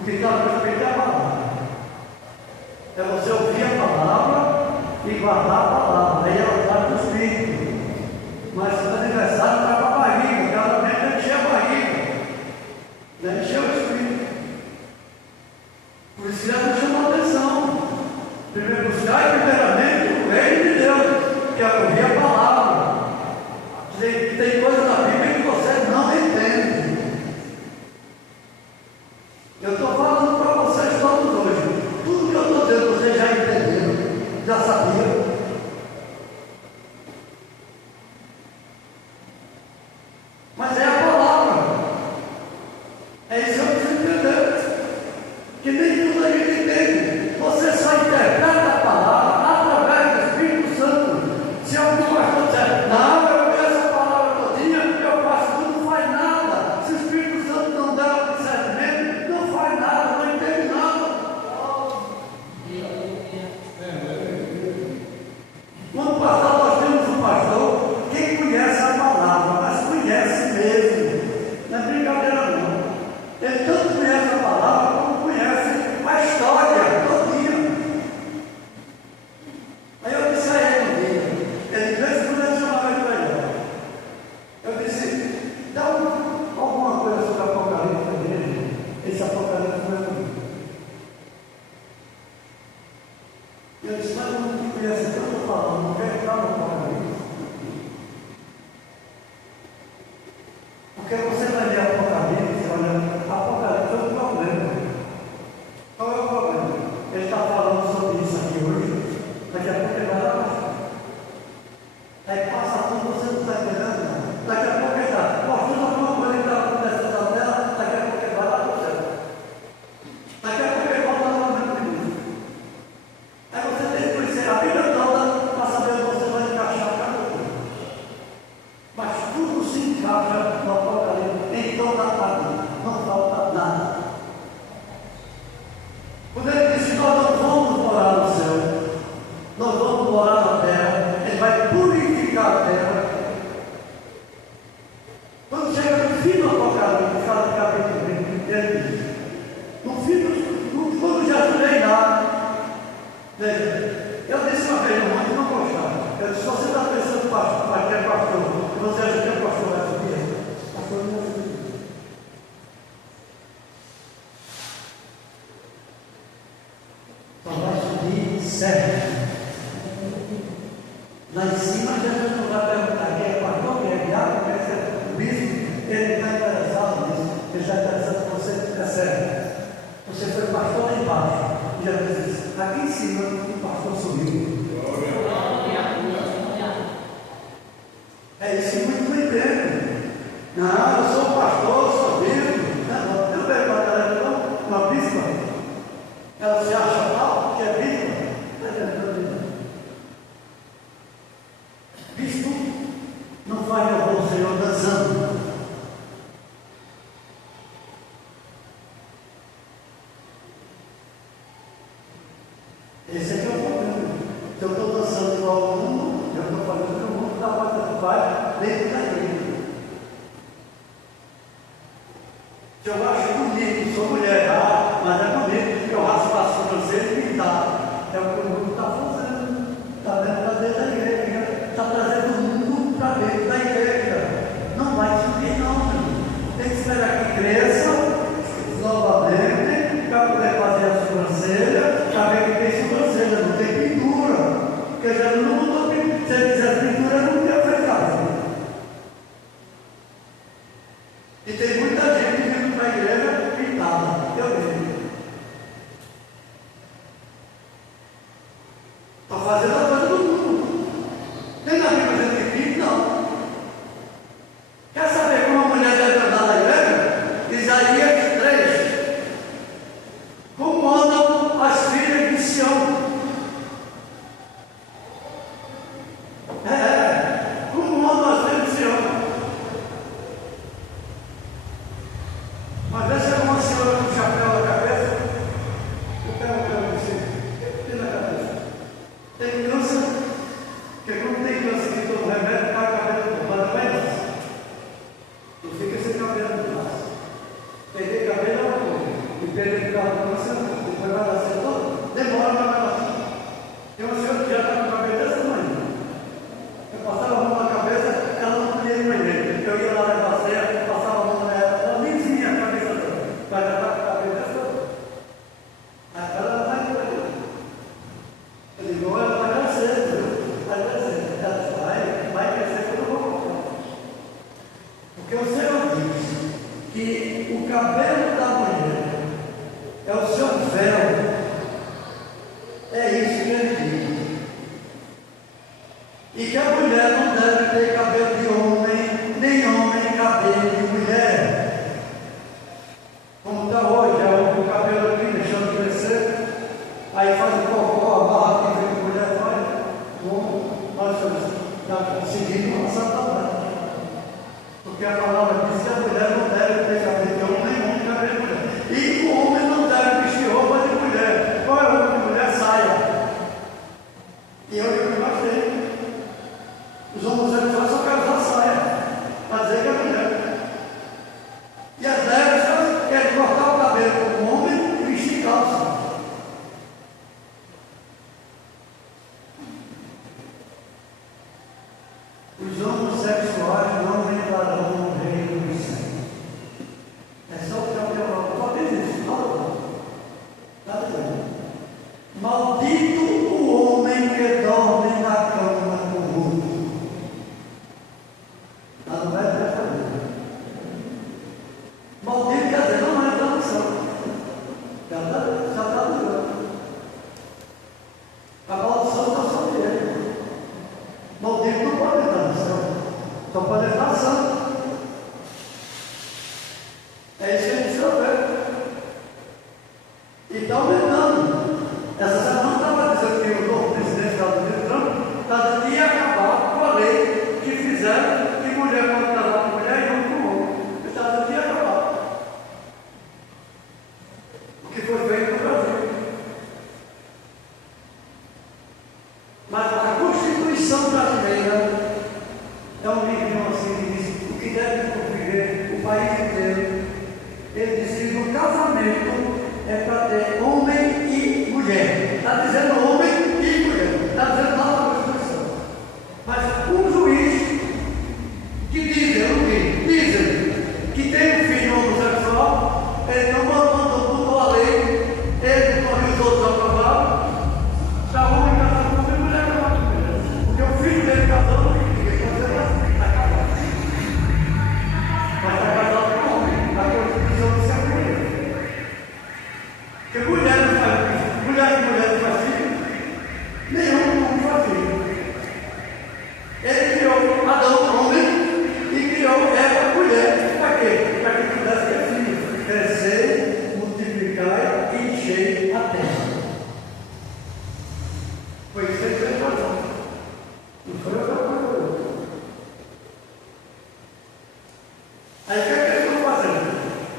O que está no Espírito é a palavra. É você ouvir a palavra e guardar a palavra. Aí ela está no Espírito. Mas o aniversário está com a barriga, cada vez vai encher a barriga. Vai encher o Espírito. Por isso ela chamou a atenção. Primeiro, buscar primeiramente o reino de Deus, que é ouvir a palavra. Tem coisa na Bíblia que você não entende. Eu estou falando para vocês todos hoje. Tudo que eu estou dizendo, vocês já entenderam, já sabiam. Mas é a palavra. É isso que eu preciso entender. Que nem tudo a gente entende. Você só interpreta a palavra através do Espírito Santo. Se algum pastor disser, não, eu conheço a palavra todinha, eu faço tudo, não faz nada. Se o Espírito Santo não dá o discernimento, não faz nada, não entende nada. Quando passar, nós temos um pastor que conhece a palavra, mas conhece mesmo. Não é brincadeira não. Ele tanto conhece a palavra como conhece a história todinha. Aí eu disse a ele um dia, ele disse que ele chamava ele para ele. Eu disse, dá alguma coisa sobre Apocalipse para ele. Esse Apocalipse não é comigo. Eu disse, mas não conhece tanto palavra, não quer entrar no Apocalipse. Porque você vai ler Apocalipse, olha, Apocalipse é um problema. Qual é o problema? Ele está falando sobre isso aqui hoje, daqui a pouco ele vai lá. Aí passa tudo, você não está entendendo nada. Daqui a pouco ele está, mostrando alguma coisa que está acontecendo na terra, daqui a pouco ele vai lá para o céu. Daqui a pouco ele volta lá no mesmo. Aí você tem que conhecer a Bíblia toda para saber onde você vai encaixar cada coisa. Mas tudo se encaixa no Apocalipse, em toda a parte, não falta nada. Quando ele disse, nós não vamos morar no céu, nós vamos morar na terra, ele vai purificar a terra. Quando chega no fim do Apocalipse, fala de capítulo 20, ele diz, no fim, quando Jesus reinar, veja, eu disse uma vez, no mundo não gostava. Eu disse, você está pensando pastor, que é pastor, você acha que é pastor vai subir? Pastor não vai subir. Só vai subir certo. Lá em cima, Jesus não vai perguntar quem é pastor, quem é diabo, quem é bispo. Ele não está interessado nisso. Ele está interessado que você é certo. Você foi pastor lá embaixo. E Jesus disse, aqui em cima, o pastor subiu. É isso que muitos não entendem. Não, eu sou pastor, sou bispo. Não, eu vejo uma galera, uma bispa. Ela se acha tal, que é bispa. Bispo não faz louvor ao Senhor dançando. Esse é que é o problema. Se eu estou dançando igual ao mundo, eu estou fazendo o que o mundo está fazendo, faz dentro da igreja. Se eu acho bonito, sou mulher, mas é bonito, porque eu raspo a sobrancelha e pintar. É o que o mundo está fazendo. Está dentro da igreja. Está trazendo o mundo para dentro da igreja. Não vai subir, não, meu. Tem que esperar que cresça novamente para poder fazer a sobrancelha, para ver que tem sobrancelha, não tem pintura. Porque já não mudou pintura. Se ele quiser pintura, não tinha fechado. E tem muita gente vindo para a igreja pintada. Eu vejo. Está fazendo a coisa do mundo. Nem na Bíblia gente que pinta, não. Quer saber como uma mulher deve andar na igreja? Isaías 3. Como andam as filhas de Sião? Como andam as filhas de Sião? Mas vê se é uma senhora com chapéu na cabeça. Eu pego o pé você. Tem na cabeça. Tem câncer. Porque quando tem câncer que toma remédio, cai o cabelo todo. Mas não é isso. Não fica sem cabelo no braço. Peguei cabelo e perdi o cabelo. E que a mulher não deve ter cabelo de homem, nem homem cabelo de mulher. Como está hoje, o cabelo aqui deixando crescer, aí faz o cocô, a barra que vem a mulher faz, o homem, nós estamos seguindo uma satanás. Porque a palavra diz que a mulher não deve ter cabelo de homem, nem homem cabelo de mulher. E o homem não deve vestir roupa de mulher. Qual é a roupa de mulher? Saia. E eu digo que nós temos. Os homossexuais só querem usar saia, para dizer que é mulher. E as lésbicas querem cortar o cabelo como homem e vestir calça. Os homossexuais não entrarão no reino dos céus. É só o que eu falo. Só diz isso, nada bem. Maldito o homem que dorme na cama com o outro. Não vai fazer. Maldito quer dizer, não é tradução. Já está durando. A maldição está sobre ele. Maldito não pode entrar no céu. Só pode entrar santo. É isso que a gente sabe. E está aumentando. Essa semana estava dizendo que o novo presidente dos Estados Unidos, Trump, está dizendo que ia acabar com a lei que fizeram que mulher pode casar com mulher e homem com homem. Os Estados Unidos ia acabar. O que foi feito no Brasil. Mas a Constituição brasileira é um livro assim que diz o que deve conviver o país inteiro. Ele diz que no casamento é para ter homem e mulher. Está dizendo homem e mulher. Está dizendo lá na Constituição. Mas um juiz que dizem que tem um filho homossexual, ele não mudou a lei, ele corriu os outros ao cavalo, para homem casar com homem e mulher casar com mulher. Porque o filho dele casou, ninguém pode dizer assim, está casado. Mas está casado com homem. A Constituição diz que é mulher. Porque mulher não faz filho, nenhum homem faz filho. Ele criou Adão, homem, e criou Eva, mulher. Para quê? Para que pudesse ter filho, crescer, multiplicar e encher a terra. Foi isso que ele fez razão. Não foi outra coisa. Aí o que é que eles estão fazendo?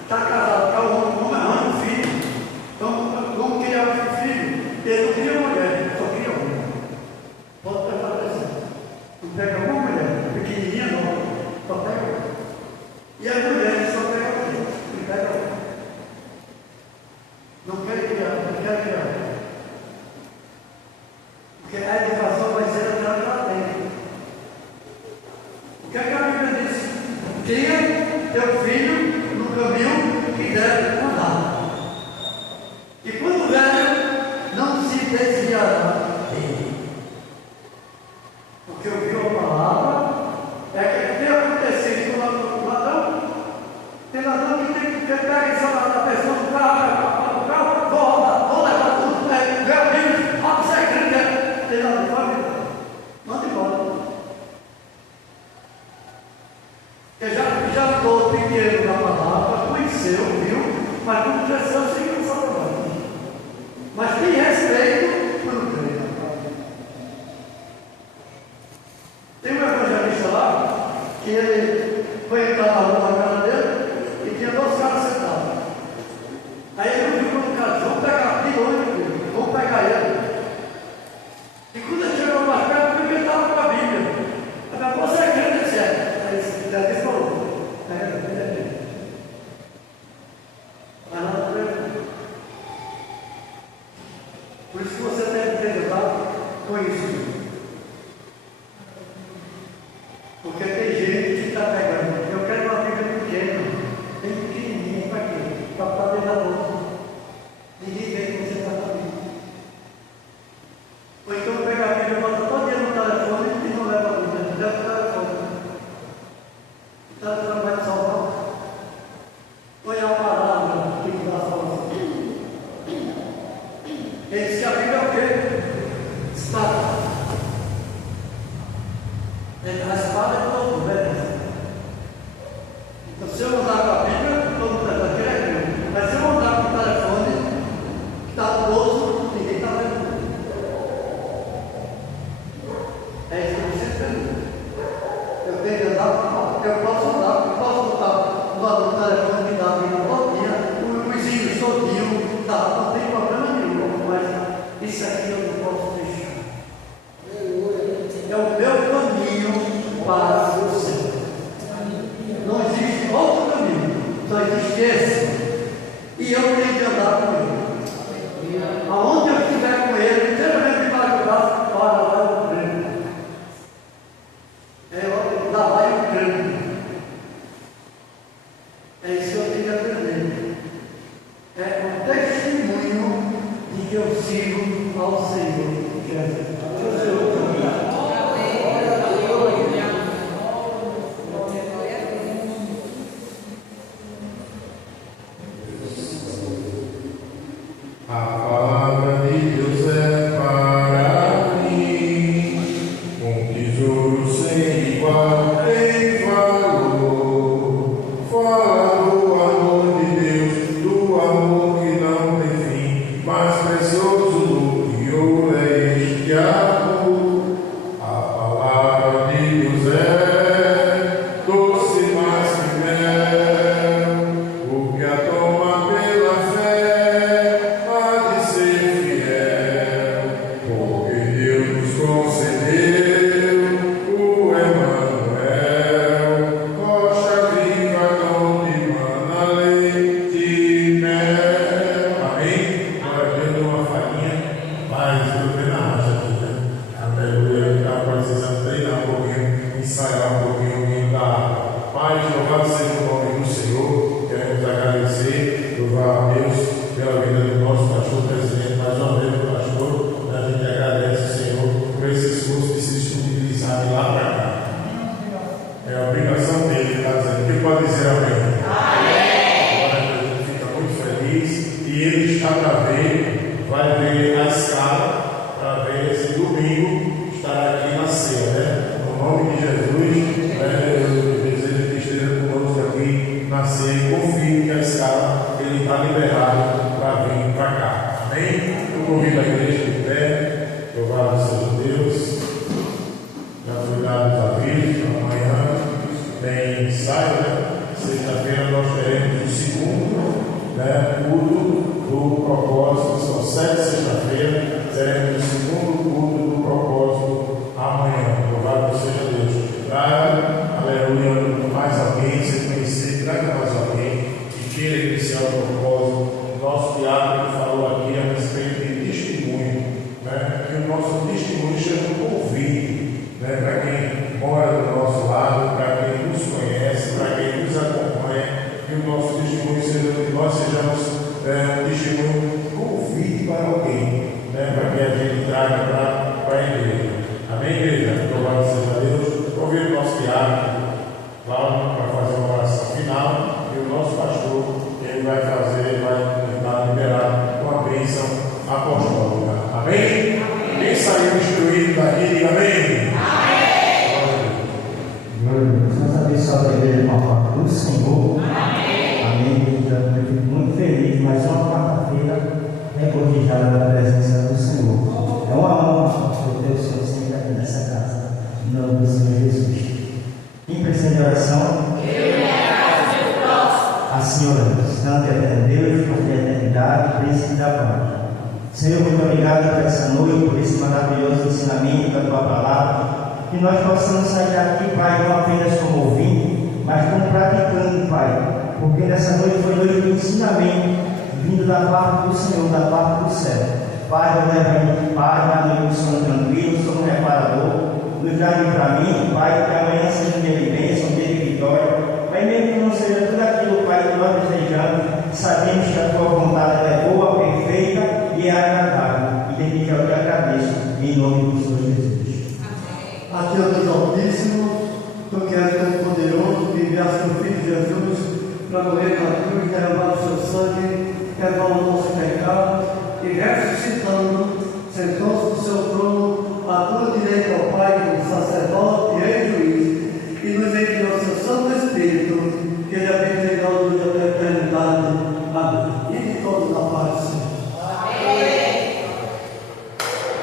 Está casado, está o homem arranja um filho. Então, vamos criar um filho. Ele não cria mulher, só cria homem. Pode prestar atenção. Não pega uma mulher, pequenininha não, só pega uma. E as mulheres só pegam uma, não pega uma. Não quer criar. Porque a educação vai ser atrás lá dentro. O que é que a Bíblia diz? Cria teu filho no caminho que deve andar. E quando velho, não se desviará dele. Porque ouviu a palavra, é que tem acontecido com o ladrão. Tem ladrão que pega essa da pessoa do carro, vou levar tudo, realmente, você acredita? Tem ladrão, manda embora. Porque já estou pequeno na palavra, conheceu, viu, mas quando cresceu, seguiu o Satanás. Mas tem respeito por Deus. Tem um evangelista lá, que ele foi entrar na rua na casa dele e tinha dois caras sentados. Aí ele viu quando o cara disse, vamos pegar de longe, vamos pegar ele. E quando ele chegou mais perto, viu que ele estava com a Bíblia. Ele falou, você acredita que é? Aí ele falou, mas não acredita. Por isso que você deve ter levado com isso. Porque tem gente que está pegando. Eu quero uma Bíblia pequena, bem pequenininha, para quê? Para estar dentro da bolsa. Ninguém vê que você está com a Bíblia. Ou então pega a Bíblia, bota todo dia no telefone e não leva a Bíblia. Leva o telefone. O telefone vai te salvar. Põe a palavra que dá salvação. Ele diz que a Bíblia é o quê? Espada. A palavra de Deus é para mim um tesouro sem igual, tem valor. Fala do amor de Deus, do amor que não tem fim, mais precioso do que ouro é este amor. A palavra de Deus é doce mais que mel, o que a toma pela fé há de ser fiel, porque Deus nos concedeu o Emanuel, rocha viva onde mana leite e mel. Amém? Agora eu dou uma farinha, mas eu tenho na marcha aqui, né? Aleluia, está precisando treinar um pouquinho, ensaiar um pouquinho da água. Pai, louvado seja o nome do Senhor, queremos agradecer, louvar a Deus pela vida do nosso pastor presidente, mais uma vez o pastor, a gente agradece, Senhor, por esse esforço de se disponibilizar de lá para cá. É a obrigação dele, está dizendo. Quem pode dizer amém? Agora a gente fica muito feliz e ele está para ver, vai ver a escala para ver esse domingo estar aqui na ceia, né? No nome de Jesus, né? Eu desejo que esteja conosco aqui na ceia e confio que a escala ele está liberado para vir para cá. Amém? Eu convido a igreja de pé, louvado seja Deus. Já foi dado os avisos, amanhã tem ensaio, né? Sexta-feira nós teremos o segundo, né, culto do propósito, são 7 sexta-feira, teremos o segundo culto do propósito amanhã. Louvado seja Deus. Traga, aleluia, mais alguém, se conhecer, traga mais alguém que queira iniciar o propósito. Nosso diácono falou aqui a respeito de testemunho, né? Que o nosso testemunho seja um convite, né? Para quem mora do nosso lado, para quem nos conhece, para quem nos acompanha, que o nosso testemunho seja, que nós sejamos um testemunho convite para alguém, né? Para que a gente traga para a igreja. Amém, igreja? Louvado seja Deus. Convido o nosso diácono, Cláudio, para fazer uma oração final e o nosso pastor, ele vai fazer, vai liberar uma bênção apostólica. Amém? Quem saiu instruído daqui, diga amém. Glória a Deus. Nós abençoamos a igreja com a palavra do Senhor. Amém. Eu fico muito feliz. Mais uma quarta-feira regozijada da presença do Senhor. É uma honra ter o Senhor sempre aqui nessa casa. Em nome do Senhor Jesus. Quem precisa de oração? A Senhora, Santo e Eterno Deus, Pai da eternidade, Príncipe da paz. Senhor, muito obrigado por essa noite, por esse maravilhoso ensinamento da Tua palavra. Que nós possamos sair daqui, Pai, não apenas como ouvinte, mas como praticando, Pai. Porque nessa noite foi noite de ensinamento, vindo da parte do Senhor, da parte do céu. Pai, eu levo a gente paz, na noite do sono tranquilo, sono reparador. Nos dá para mim, Pai, que amanhã seja um dia de bênção, um dia de vitória. Pai, mesmo que não seja tudo aquilo, Pai, que nós desejamos, sabemos que a Tua vontade é boa, perfeita e é agradável. E desde já eu te agradeço, em nome do Senhor Jesus. Aqui é o Deus Altíssimo, Tu que és todo-poderoso, que enviaste teu Filho Jesus para morrer na cruz, derramar o seu sangue, levar o nosso pecado e ressuscitando, sentou-se no seu trono, à tua direita ao Pai, como sacerdote e juiz, e nos